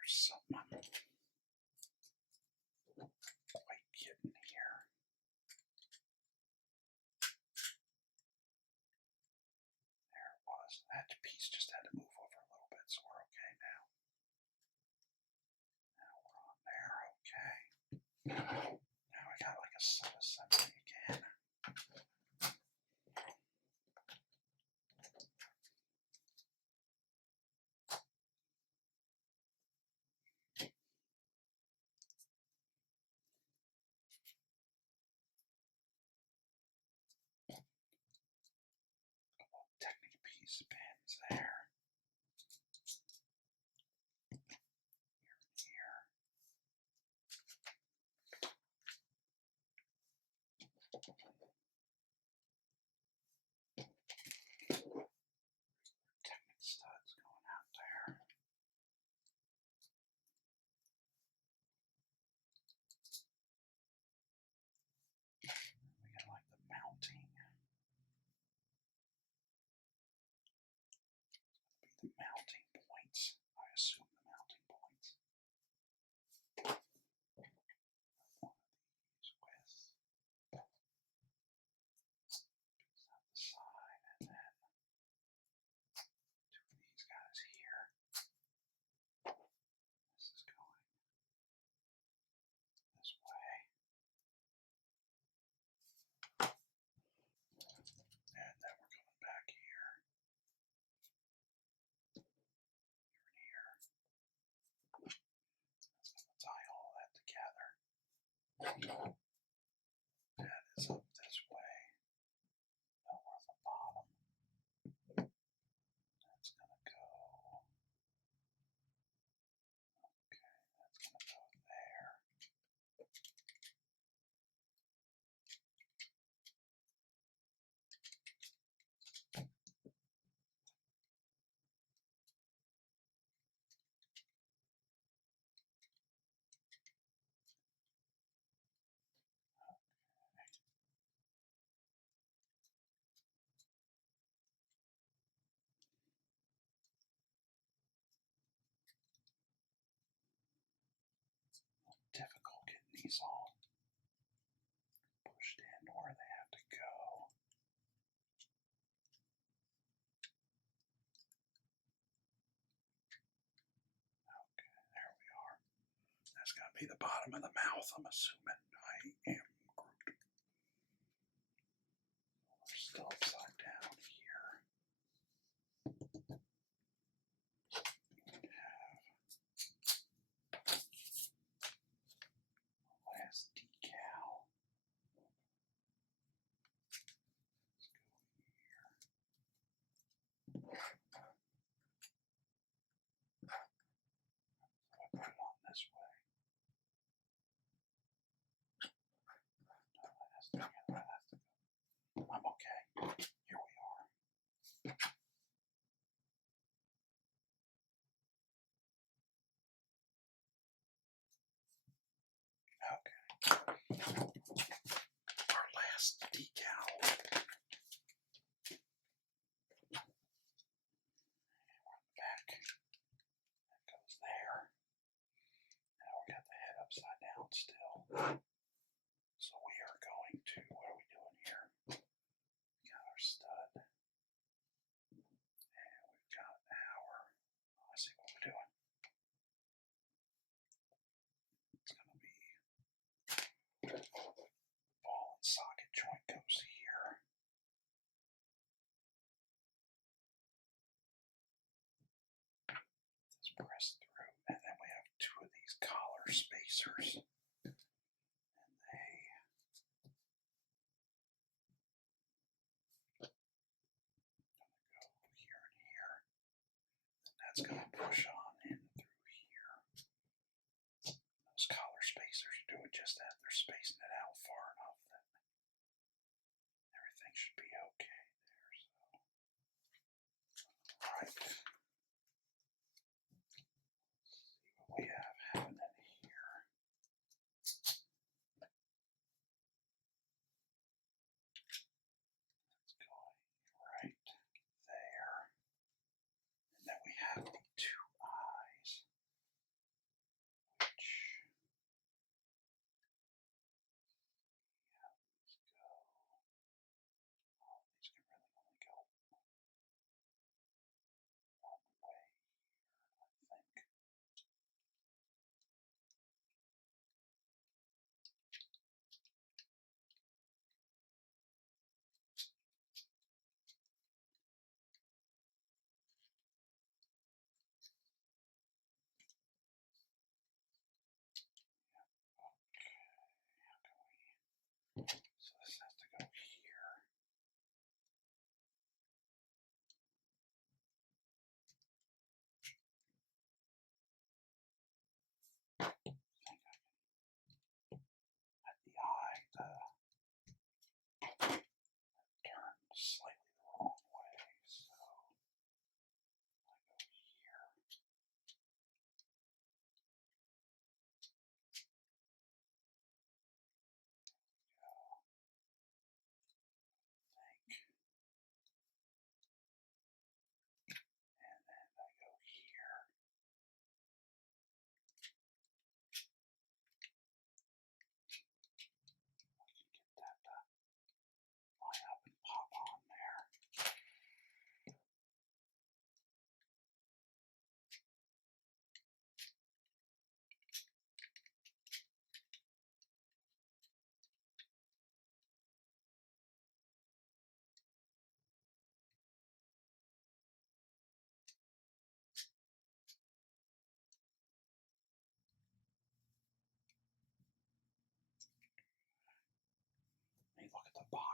There's something I'm quite getting here. There it was. That piece just had to move over a little bit, so we're okay now. Now we're on there, okay. Now we got like a sub-assembly again. Technique piece pins there. Here. Technic studs going out there. We got like the mounting. The mounting points. I assume the mounting points. One of these with piece on the side, and then two of these guys here. This is going this way. And then we're coming back here. Here and here. That's going to tie all that together. That is up this way. Now we're at the bottom. That's going to go. Okay, that's going to go there. Difficult getting these all pushed in where they have to go. Okay, there we are. That's got to be the bottom of the mouth, I'm assuming. I am Groot. We're still upside down here. We have the last decal. Let's go here. So I put it on this way. No, that has to go. I'm okay. Here we are. Okay. Our last decal. Back. That goes there. Now we got the head upside down still. So we are going to, what are we doing here? We got our stud. And we've got our, let's see what we're doing. It's going to be ball and socket joint goes here. Let's press through. And then we have two of these collar spacers. And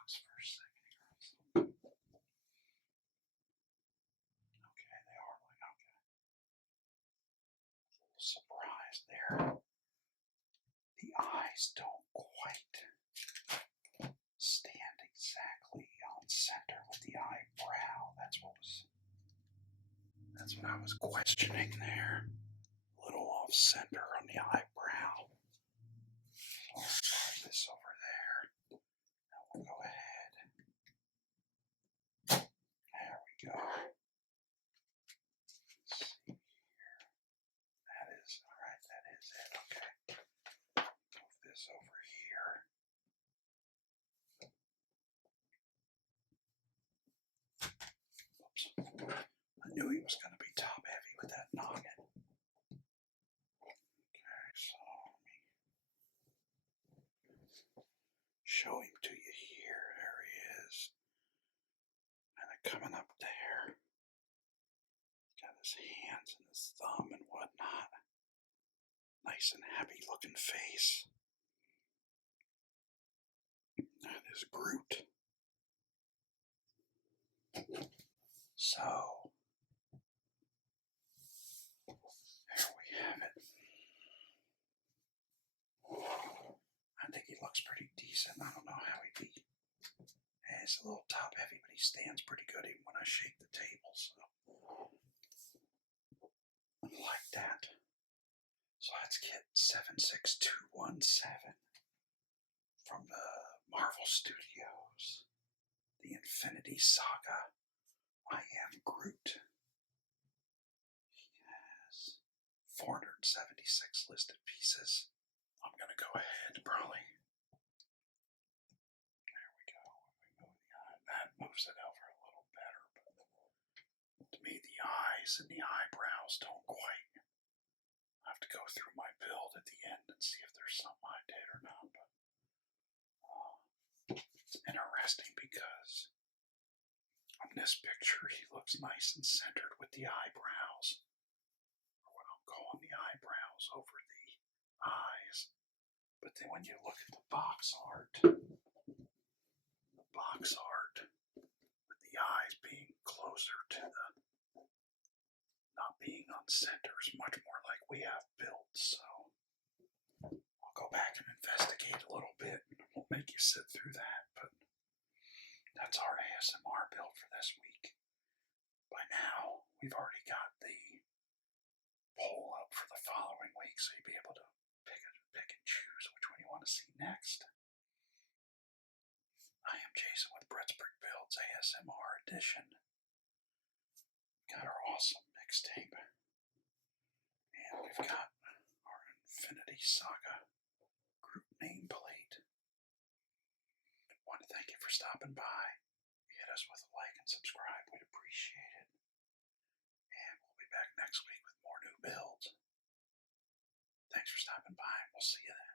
box for a second here. Okay, they are like, okay. A little surprise there. The eyes don't quite stand exactly on center with the eyebrow. That's what I was questioning there. A little off center on the eyebrow. So I'll start this over there. Now we'll go ahead. There we go. Let's see here. That is, alright, that is it. Okay. Move this over here. Oops. I knew he was going to be top heavy with that noggin. Okay, so let me show him to you here. There he is. And then coming up there. Got his hands and his thumb and whatnot. Nice and happy looking face. That is Groot. So, there we have it. I think he looks pretty decent. I don't know how he'd be. He's a little top heavy, but he stands pretty good even when I shake the table. So, I like that. So that's Kit 76217 from the Marvel Studios. The Infinity Saga. I am Groot. He has 476 listed pieces. I'm going to go ahead probably. There we go. We move the eye. That moves it over a little better. But to me, the eyes and the eyebrows don't quite. I have to go through my build at the end and see if there's something I did or not. But it's interesting because on this picture, he looks nice and centered with the eyebrows. Or what I'm calling the eyebrows over the eyes. But then when you look at the box art with the eyes being closer to the not being on center is much more like we have built. So I'll go back and investigate a little bit and won't make you sit through that. But that's our ASMR build for this week. By now, we've already got the poll up for the following week, so you'll be able to pick and choose which one you want to see next. I am Jason with Brett's Brick Builds ASMR edition. Got our awesome mixtape. And we've got our Infinity Saga Groot nameplate. I want to thank you for stopping by. Hit us with a like and subscribe. We'd appreciate it. And we'll be back next week with more new builds. Thanks for stopping by, and we'll see you then.